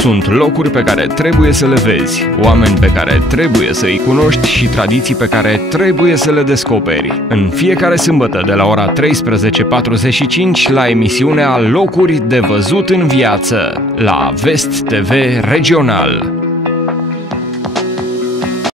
Sunt locuri pe care trebuie să le vezi, oameni pe care trebuie să îi cunoști și tradiții pe care trebuie să le descoperi. În fiecare sâmbătă de la ora 13:45 la emisiunea Locuri de văzut în viață, la Vest TV Regional.